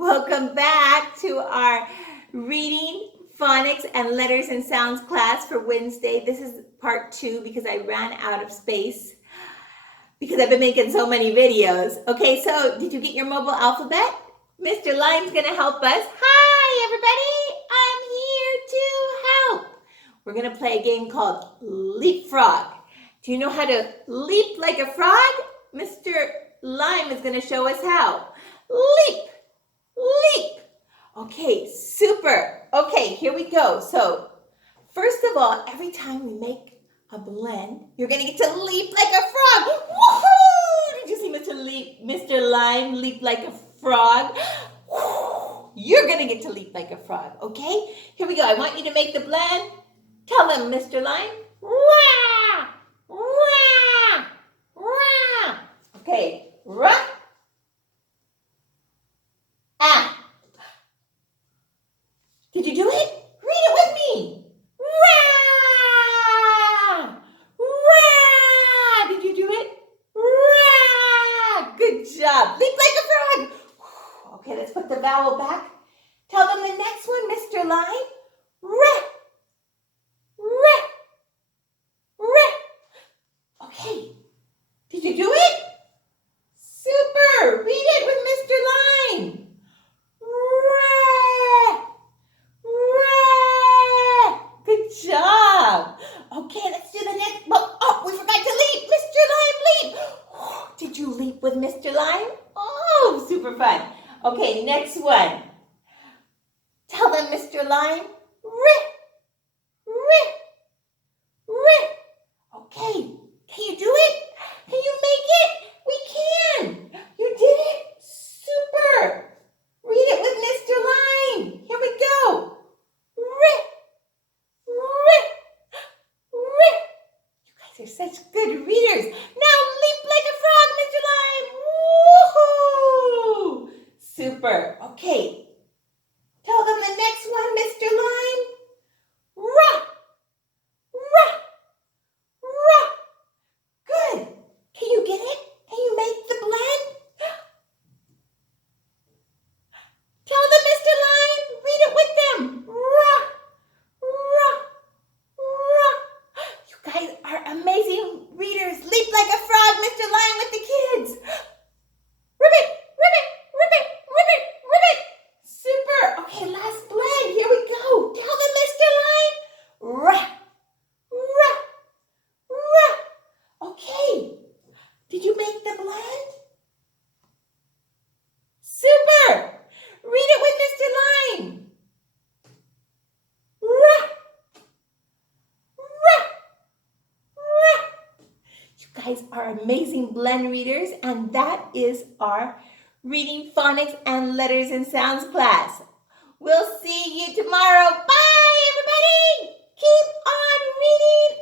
Welcome back to our reading, phonics, and letters and sounds class for Wednesday. This is part 2 because I ran out of space because I've been making so many videos. Okay, so did you get your mobile alphabet? Mr. Lime's going to help us. Hi, everybody. I'm here to help. We're going to play a game called Leapfrog. Do you know how to leap like a frog? Mr. Lime is going to show us how. Leap. Leap. Okay, super. Okay, here we go. So, first of all, every time we make a blend, you're going to get to leap like a frog. Woohoo! Did you see Mr. Lime leap like a frog? You're going to get to leap like a frog, okay? Here we go. I want you to make the blend. Tell them, Mr. Lime. Wah! Wah! Wah! Okay, rah! Ah. Did you do it? Read it with me. Rah! Rah! Did you do it? Rah! Good job. Leap like a frog. Okay, let's put the vowel back. Tell them the next one, Mr. Lime. Rah! Rah! Rah! Okay. Did you do it? Super. Read it with Mr. Lime. Good job. Okay, let's do the next. Oh, we forgot to leap. Mr. Lime, leap. Did you leap with Mr. Lime? Oh, super fun. Okay, next one. Tell them, Mr. Lime. Rip, rip, rip. Okay, can you do it? Can you make it? We can. You did it. Super. Read it with Mr. Lime. Here we go. Rip, rip, rip. You guys are such good readers. Now leap like a frog, Mr. Lime. Woohoo! Super. Okay. Tell them the next one, Mr. Lime. Rah, rah, rah. Good. Can you get it? Can you make the blend? Tell them, Mr. Lime. Read it with them. Rah, rah, rah. You guys are amazing readers. Leap like a frog, Mr. Lime, with the kids. Ribbit, ribbit, ribbit, ribbit, ribbit. Super. Okay, last blend. Here we go. Tell them, Mr. Lime. Rah, rah, rah. Okay. Did you make the blend? Super. Read it with Mr. Lime. Rah, rah, rah. You guys are amazing blend readers, and that is our reading phonics and letters and sounds class. We'll see you tomorrow. Bye, everybody. Keep on reading